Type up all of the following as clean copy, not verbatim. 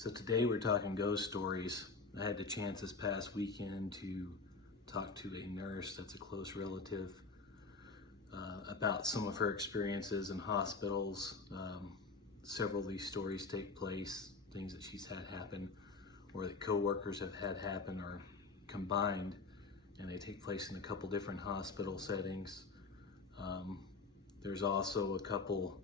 So today we're talking ghost stories. I had the chance this past weekend to talk to a nurse that's a close relative about some of her experiences in hospitals. Several of these stories take place, things that she's had happen or that coworkers have had happen or combined, and they take place in a couple different hospital settings. There's also a couple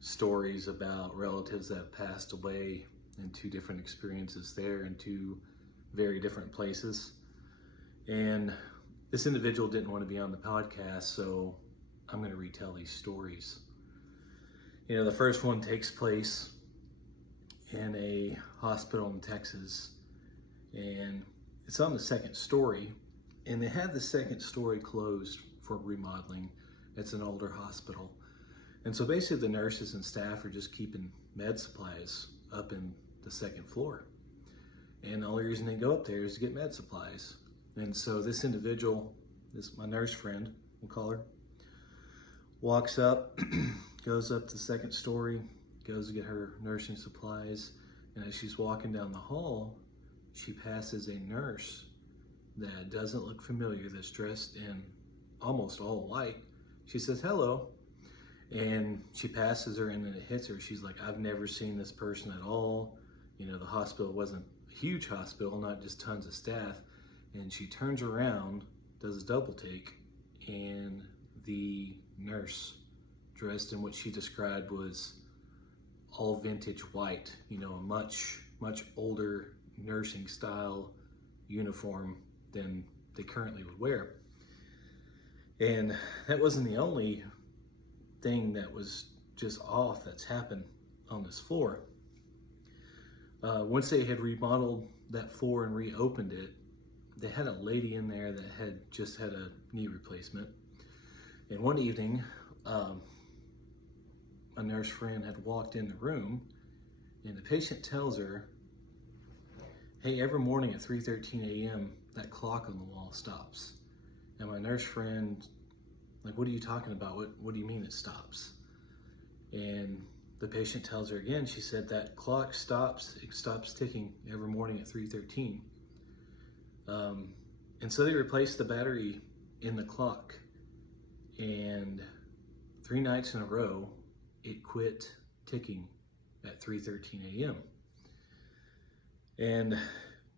stories about relatives that have passed away and two different experiences there in two very different places. And this individual didn't want to be on the podcast, so I'm going to retell these stories. You know, the first one takes place in a hospital in Texas, and it's on the second story, and they had the second story closed for remodeling. It's an older hospital. And so basically the nurses and staff are just keeping med supplies up in the second floor. And the only reason they go up there is to get med supplies. And so this individual, my nurse friend, we'll call her, walks up, goes up to the second story, goes to get her nursing supplies. And as she's walking down the hall, she passes a nurse that doesn't look familiar, that's dressed in almost all white. She says, "Hello." And she passes her and it hits her. She's like, "I've never seen this person at all." You know, the hospital wasn't a huge hospital, not just tons of staff. And she turns around, does a double take, and the nurse, dressed in what she described was all vintage white, you know, a much older nursing style uniform than they currently would wear. And that wasn't the only thing that was just off that's happened on this floor. Once they had remodeled that floor and reopened it, they had a lady in there that had just had a knee replacement. And one evening, a nurse friend had walked in the room, and the patient tells her, "Hey, every morning at 3:13 a.m., that clock on the wall stops." And my nurse friend, like, "What are you talking about? What do you mean it stops?" And the patient tells her again, she said, "That clock stops, it stops ticking every morning at 3:13. And so they replaced the battery in the clock, and 3 nights in a row, it quit ticking at 3:13 a.m. And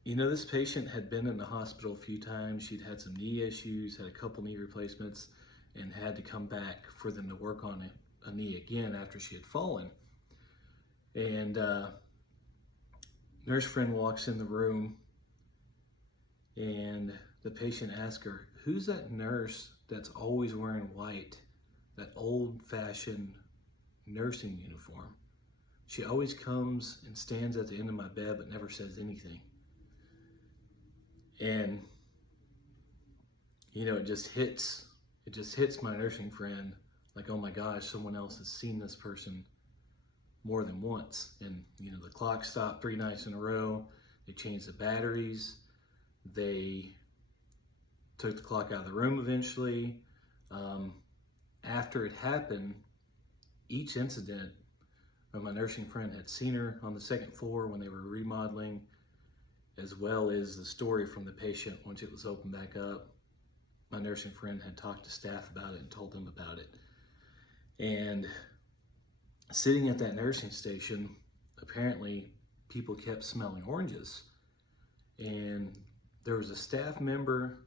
you know, this patient had been in the hospital a few times. She'd had some knee issues, had a couple knee replacements, and had to come back for them to work on a knee again after she had fallen. And nurse friend walks in the room, and the patient asks her, "Who's that nurse that's always wearing white, that old-fashioned nursing uniform? She always comes and stands at the end of my bed but never says anything." And you know, it just hits my nursing friend like, oh my gosh, someone else has seen this person more than once. And you know, the clock stopped 3 nights in a row. They changed the batteries. They took the clock out of the room eventually. After it happened, each incident, my nursing friend had seen her on the second floor when they were remodeling, as well as the story from the patient once it was opened back up. My nursing friend had talked to staff about it and told them about it. And sitting at that nursing station, apparently people kept smelling oranges. And there was a staff member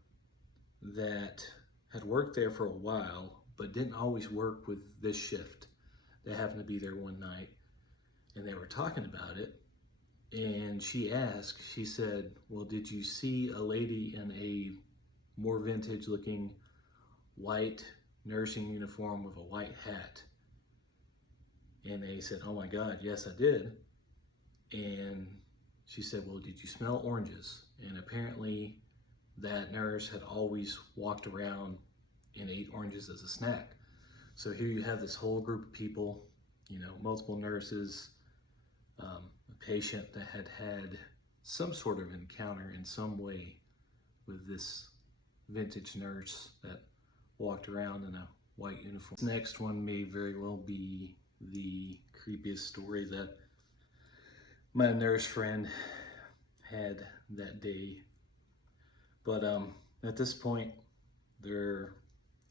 that had worked there for a while, but didn't always work with this shift. They happened to be there one night, and they were talking about it. And she asked, she said, "Well, did you see a lady in a more vintage looking white nursing uniform with a white hat?" And they said, "Oh my God, yes, I did." And she said, "Well, did you smell oranges?" And apparently that nurse had always walked around and ate oranges as a snack. So here you have this whole group of people, you know, multiple nurses, a patient that had had some sort of encounter in some way with this vintage nurse that walked around in a white uniform. This next one may very well be the creepiest story that my nurse friend had that day. But at this point, they're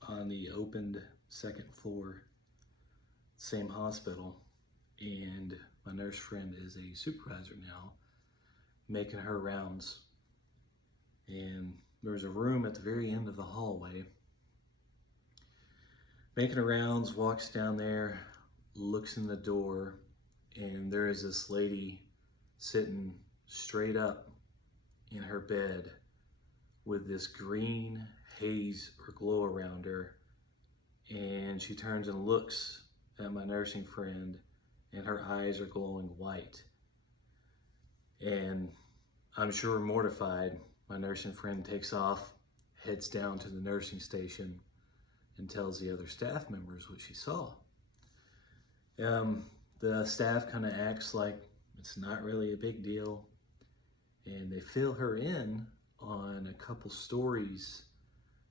on the opened second floor, same hospital, and my nurse friend is a supervisor now, making her rounds. And there's a room at the very end of the hallway. Making her rounds, walks down there, looks in the door, and there is this lady sitting straight up in her bed with this green haze or glow around her. And she turns and looks at my nursing friend, and her eyes are glowing white. And I'm sure mortified, my nursing friend takes off, heads down to the nursing station, and tells the other staff members what she saw. The staff kind of acts like it's not really a big deal, and they fill her in on a couple stories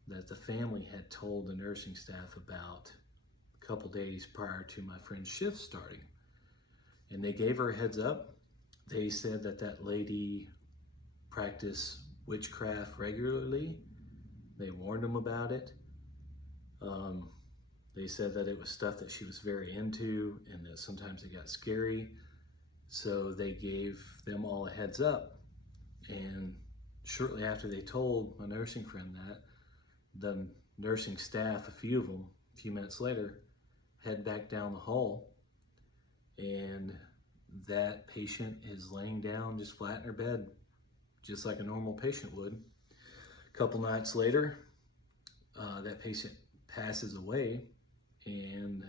that the family had told the nursing staff about a couple days prior to my friend's shift starting. And they gave her a heads up. They said that that lady practiced witchcraft regularly. They warned them about it. They said that it was stuff that she was very into and that sometimes it got scary. So they gave them all a heads up. And shortly after they told my nursing friend that, the nursing staff, a few of them, a few minutes later, head back down the hall, and that patient is laying down just flat in her bed, just like a normal patient would. A couple nights later, that patient passes away, and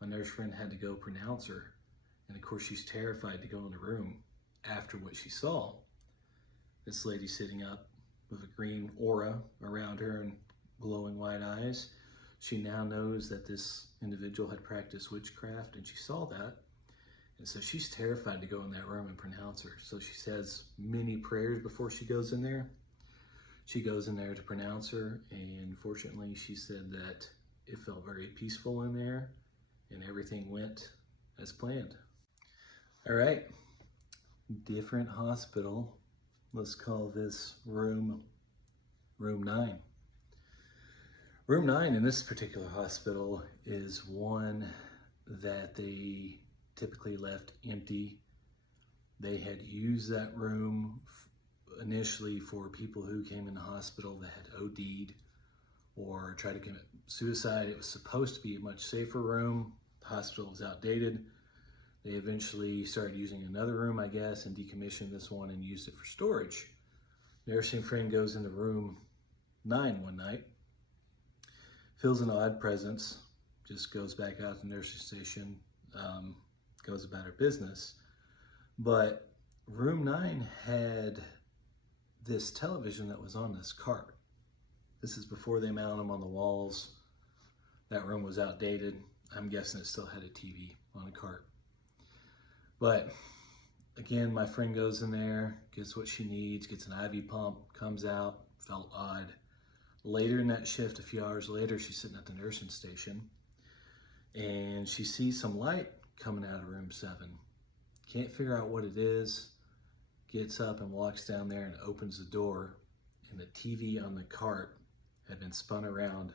my nurse friend had to go pronounce her. And of course, she's terrified to go in the room after what she saw. This lady sitting up with a green aura around her and glowing white eyes. She now knows that this individual had practiced witchcraft, and she saw that. And so she's terrified to go in that room and pronounce her. So she says many prayers before she goes in there. She goes in there to pronounce her, and fortunately she said that it felt very peaceful in there and everything went as planned. All right, different hospital. Let's call this room 9. Room 9 in this particular hospital is one that they typically left empty. They had used that room initially for people who came in the hospital that had OD'd or tried to commit suicide. It was supposed to be a much safer room. The hospital was outdated. They eventually started using another room, I guess, and decommissioned this one and used it for storage. Nursing friend goes into room 9 one night, feels an odd presence, just goes back out to the nursing station, goes about her business. But room 9 had this television that was on this cart. This is before they mounted them on the walls. That room was outdated. I'm guessing it still had a TV on a cart. But again, my friend goes in there, gets what she needs, gets an IV pump, comes out, felt odd. Later in that shift, a few hours later, she's sitting at the nursing station and she sees some light coming out of room 7. Can't figure out what it is. Gets up and walks down there and opens the door, and the TV on the cart had been spun around,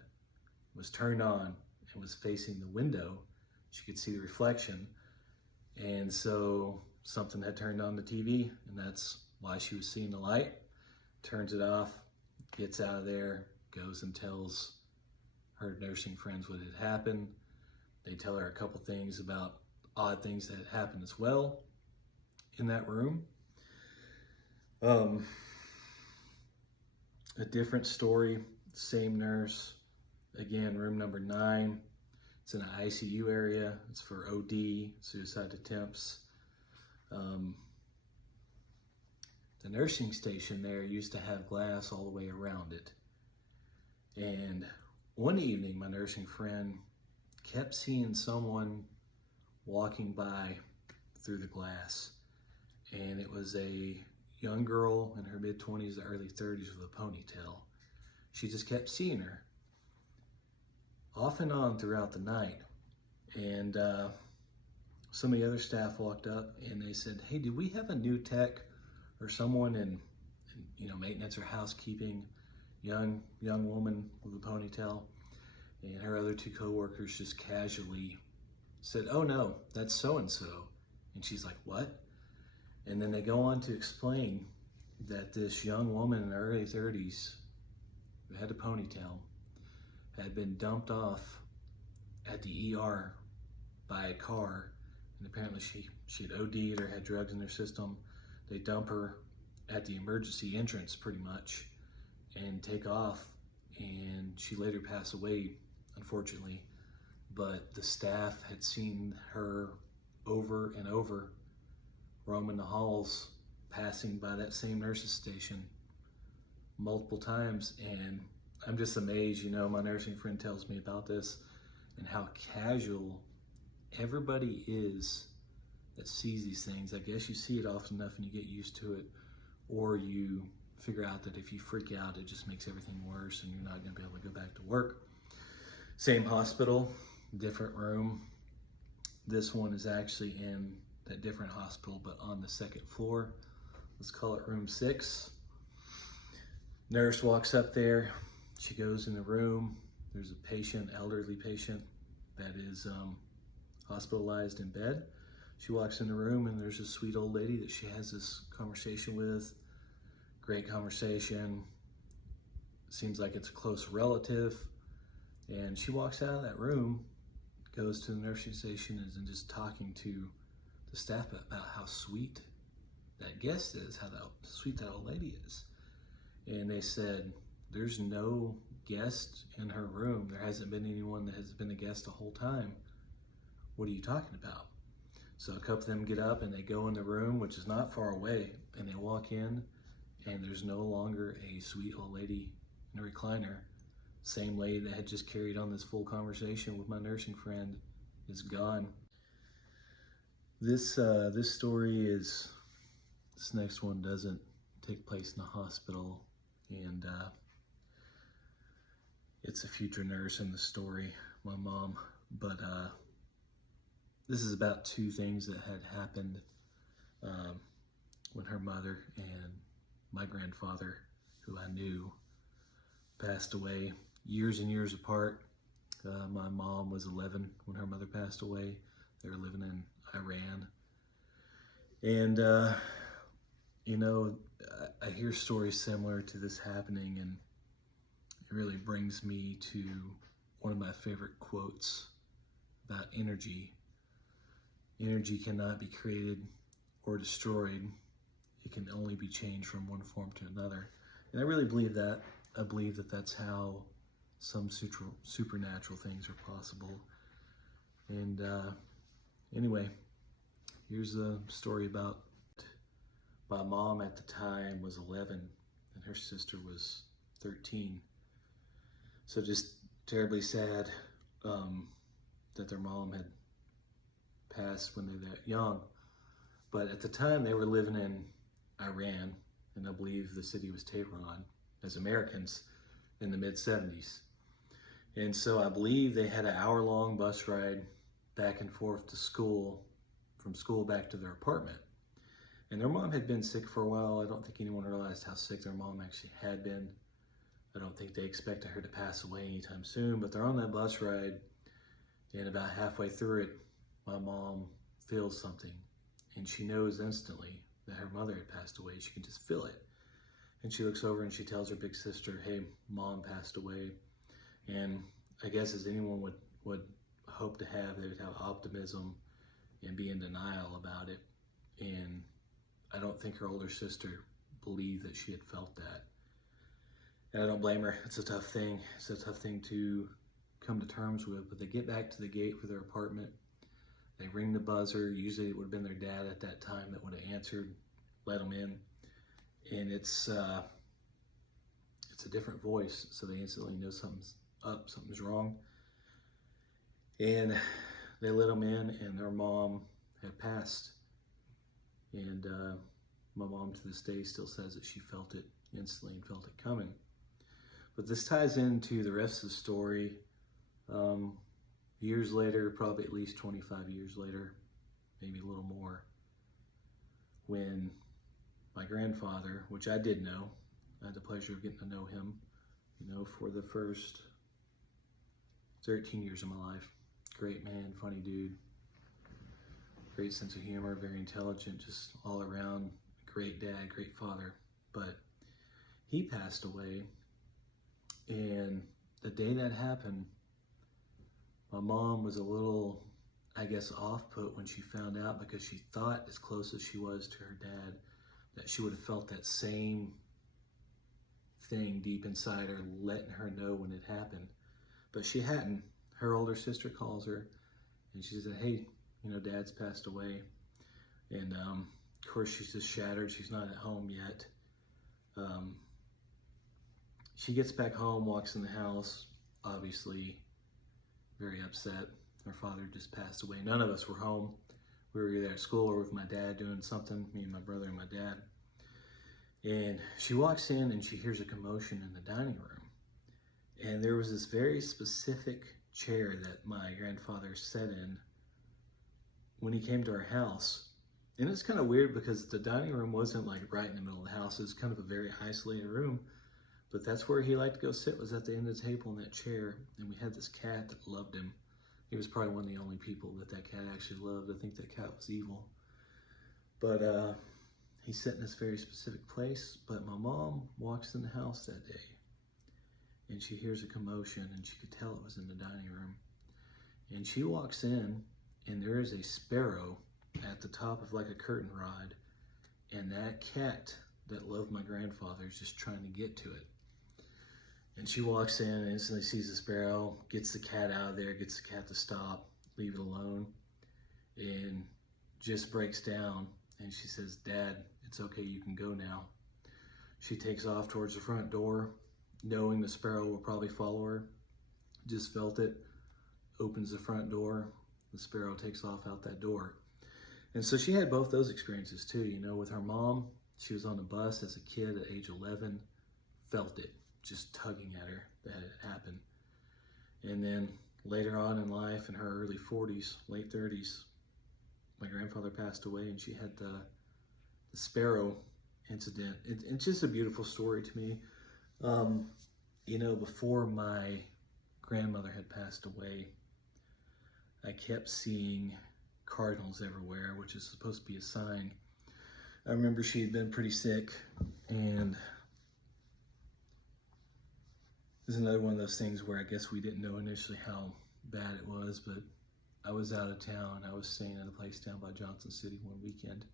was turned on, and was facing the window. She could see the reflection. And so something had turned on the TV, and that's why she was seeing the light. Turns it off, gets out of there, goes and tells her nursing friends what had happened. They tell her a couple things about odd things that had happened as well in that room. A different story, same nurse. Again, room number 9. It's in an ICU area. It's for OD, suicide attempts. The nursing station there used to have glass all the way around it. And one evening, my nursing friend kept seeing someone walking by through the glass. And it was a young girl in her mid-20s to early 30s with a ponytail. She just kept seeing her off and on throughout the night. And some of the other staff walked up and they said, "Hey, do we have a new tech or someone in maintenance or housekeeping, young woman with a ponytail?" And her other two coworkers just casually said, "Oh no, that's so-and-so." And she's like, "What?" And then they go on to explain that this young woman in her early 30s who had a ponytail had been dumped off at the ER by a car, and apparently she had OD'd or had drugs in her system. They dump her at the emergency entrance pretty much and take off, and she later passed away, unfortunately. But the staff had seen her over and over roaming the halls, passing by that same nurse's station multiple times. And I'm just amazed, my nursing friend tells me about this and how casual everybody is that sees these things. I guess you see it often enough and you get used to it, or you figure out that if you freak out, it just makes everything worse and you're not going to be able to go back to work. Same hospital, different room. This one is actually in that different hospital, but on the second floor. Let's call it room 6. Nurse walks up there. She goes in the room. There's a patient, elderly patient, that is hospitalized in bed. She walks in the room and there's a sweet old lady that she has this conversation with. Great conversation. Seems like it's a close relative. And she walks out of that room, goes to the nursing station, and is just talking to the staff about how sweet that guest is, how sweet that old lady is. And they said, "There's no guest in her room. There hasn't been anyone that has been a guest the whole time. What are you talking about?" So a couple of them get up and they go in the room, which is not far away, and they walk in, and there's no longer a sweet old lady in a recliner. Same lady that had just carried on this full conversation with my nursing friend is gone. This story is, this next one doesn't take place in the hospital, and it's a future nurse in the story, my mom. But this is about 2 things that had happened when her mother and my grandfather, who I knew, passed away years and years apart. My mom was 11 when her mother passed away. They were living in Iran. And, I hear stories similar to this happening, and it really brings me to one of my favorite quotes about energy. Energy cannot be created or destroyed. It can only be changed from one form to another. And I really believe that. I believe that that's how some supernatural things are possible. And anyway, here's a story about my mom. At the time was 11 and her sister was 13. So just terribly sad that their mom had passed when they were that young. But at the time they were living in Iran, and I believe the city was Tehran, as Americans in the mid-70s. And so I believe they had an hour-long bus ride back and forth to school, from school back to their apartment. And their mom had been sick for a while. I don't think anyone realized how sick their mom actually had been. I don't think they expected her to pass away anytime soon, but they're on that bus ride, and about halfway through it, my mom feels something, and she knows instantly that her mother had passed away. She can just feel it. And she looks over and she tells her big sister, "Hey, mom passed away." And I guess as anyone would hope to have, they would have optimism and be in denial about it. And I don't think her older sister believed that she had felt that. And I don't blame her. It's a tough thing. It's a tough thing to come to terms with. But they get back to the gate for their apartment. They ring the buzzer. Usually it would have been their dad at that time that would have answered, let them in. And it's a different voice, so they instantly know something's up, something's wrong. And they let them in, and their mom had passed. And my mom to this day still says that she felt it instantly and felt it coming. But this ties into the rest of the story. Years later, probably at least 25 years later, maybe a little more, when my grandfather, which I did know, I had the pleasure of getting to know him, for the first 13 years of my life. Great man, funny dude, great sense of humor, very intelligent, just all around, great dad, great father. But he passed away, and the day that happened, my mom was a little, I guess, off-put when she found out, because she thought, as close as she was to her dad, that she would have felt that same thing deep inside her, letting her know when it happened. But she hadn't. Her older sister calls her, and she said, hey, Dad's passed away. And of course, she's just shattered. She's not at home yet. She gets back home, walks in the house, obviously very upset. Her father just passed away. None of us were home. We were either at school or with my dad doing something, me and my brother and my dad. And she walks in and she hears a commotion in the dining room. And there was this very specific chair that my grandfather sat in when he came to our house. And it's kind of weird because the dining room wasn't like right in the middle of the house. It was kind of a very isolated room. But that's where he liked to go sit, was at the end of the table in that chair. And we had this cat that loved him. He was probably one of the only people that cat actually loved. I think that cat was evil. But he sat in this very specific place. But my mom walks in the house that day, and she hears a commotion, and she could tell it was in the dining room. And she walks in, and there is a sparrow at the top of like a curtain rod. And that cat that loved my grandfather is just trying to get to it. And she walks in and instantly sees the sparrow, gets the cat out of there, gets the cat to stop, leave it alone, and just breaks down. And she says, Dad, it's okay, you can go now. She takes off towards the front door, knowing the sparrow will probably follow her. Just felt it, opens the front door, the sparrow takes off out that door. And so she had both those experiences too. With her mom, she was on the bus as a kid at age 11, felt it just tugging at her that it happened. And then later on in life, in her early 40s, late 30s, my grandfather passed away, and she had the sparrow incident. It's just a beautiful story to me. Before my grandmother had passed away, I kept seeing cardinals everywhere, which is supposed to be a sign. I remember she had been pretty sick, and this is another one of those things where I guess we didn't know initially how bad it was, but I was out of town. I was staying at a place down by Johnson City one weekend,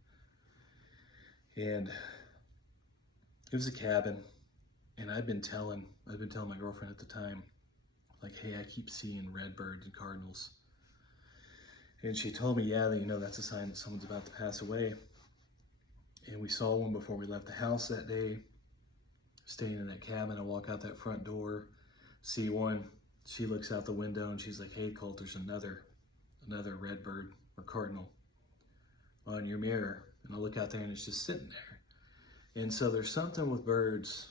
and it was a cabin, and I'd been telling my girlfriend at the time, like, hey, I keep seeing redbirds and cardinals. And she told me, yeah, that's a sign that someone's about to pass away. And we saw one before we left the house that day, staying in that cabin. I walk out that front door, see one. She looks out the window and she's like, hey, Colt, there's another redbird or cardinal on your mirror. And I look out there and it's just sitting there. And so there's something with birds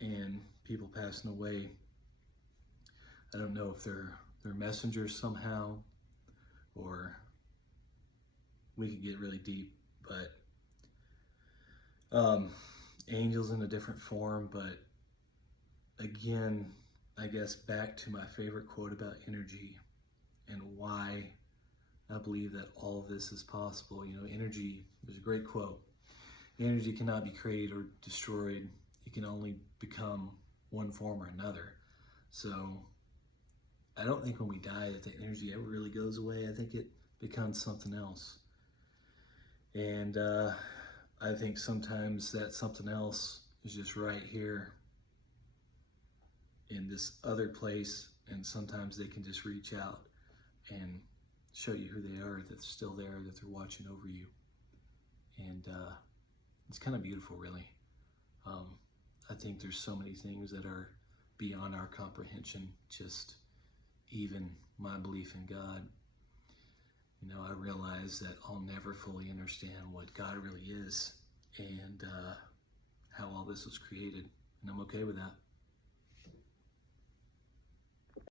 and people passing away. I don't know if they're messengers somehow, or we could get really deep, but angels in a different form. But again, I guess back to my favorite quote about energy and why I believe that all of this is possible. Energy, there's a great quote. Energy cannot be created or destroyed. It can only become one form or another. So I don't think when we die that the energy ever really goes away. I think it becomes something else. And I think sometimes that something else is just right here in this other place, and sometimes they can just reach out and show you who they are, that they're still there, that they're watching over you. And it's kind of beautiful, really. I think there's so many things that are beyond our comprehension, just even my belief in God. I realize that I'll never fully understand what God really is and how all this was created, and I'm okay with that.